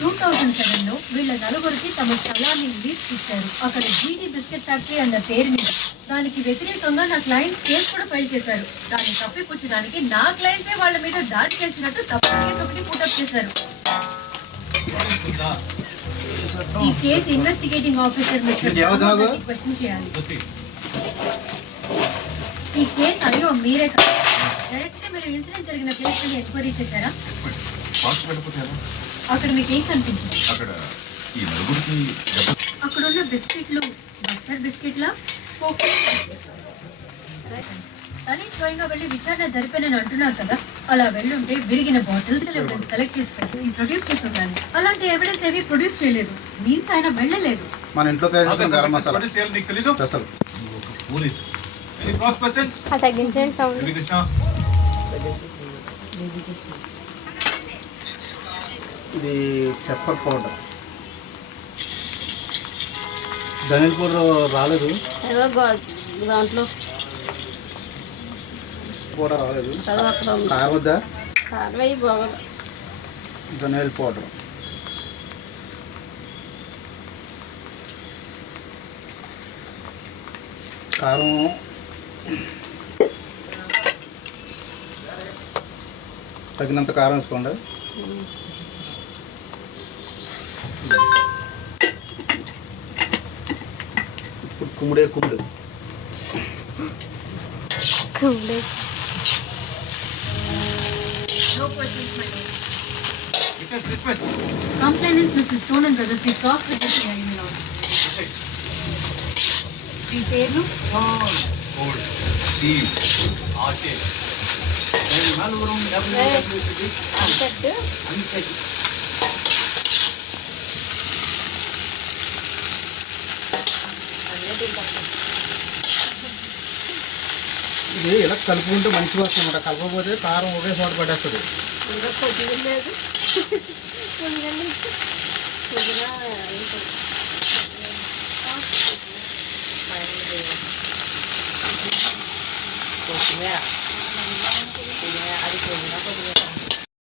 2007లో వీళ్ళ నలుగురికి తమ స్థలాన్ని లీజ్ ఇచ్చారు. అక్కడ జీటీ బిస్కెట్ ఫ్యాక్టరీ అన్న పేరు మీద. దానికి వ్యతిరేకంగా నా క్లయింట్స్ కేసు కూడా ఫైల్ చేశారు. దాన్ని తప్పిపుచ్చడానికి నా క్లయింట్సే వాళ్ళ మీద దాడి చేసినట్టు తప్పుడు కేసు ఒకటి పుటప్ చేశారు. ఈ case investigating officer mister question చేయాలి. ఈ కేసు అయ్యో మీరే కాదు. డైరెక్ట్ గా మీరు ఇన్సిడెంట్ జరిగిన ప్లేస్ ని ఎంక్వైరీ చేశారా? అక్కడ మీకు ఏం కనిపించింది? అక్కడ ఉన్న బిస్కెట్లు బటర్ బిస్కెట్లా కానీ స్వయంగా వెళ్ళి విచారణ జరిపానని అంటున్నారు కదా. అలా వెళ్ళుంటే విరిగిన బాటిల్స్ ఎవిడెన్స్ కలెక్ట్ చేసి ప్రొడ్యూస్ చేసి ఉండాలి. అలాంటి ఎవిడెన్స్ ఏవి ప్రొడ్యూస్ చేయలేదు. మీన్స్ ఆయన వెళ్ళలేదు. మన ఇంట్లో ఇది పెప్పర్ పౌడర్, ధనియాల పౌడర్ రాలేదు, దాంట్లో పౌడర్ రాలేదు. కారం వద్దా? ధనియాల పౌడర్, కారం తగినంత కారం వేసుకోండి. ఇప్పుడు కుమ్ముడే కుమ్ముడు Complainants Mr. Stone and Brothers we crossed with this email. ఈ పేరు గోల్డ్ స్టీల్ ఆర్కే నేను నలుగురం డబ్ల్యూడబ్ల్యూసీ అన్సెట్ ఇది ఇలా కలుపుకుంటే మంచిగా వస్తుంది అన్నమాట. కలపకపోతే కారం ఒకే చోట పడేస్తుంది. కొత్తిమీర అది కొద్దిగా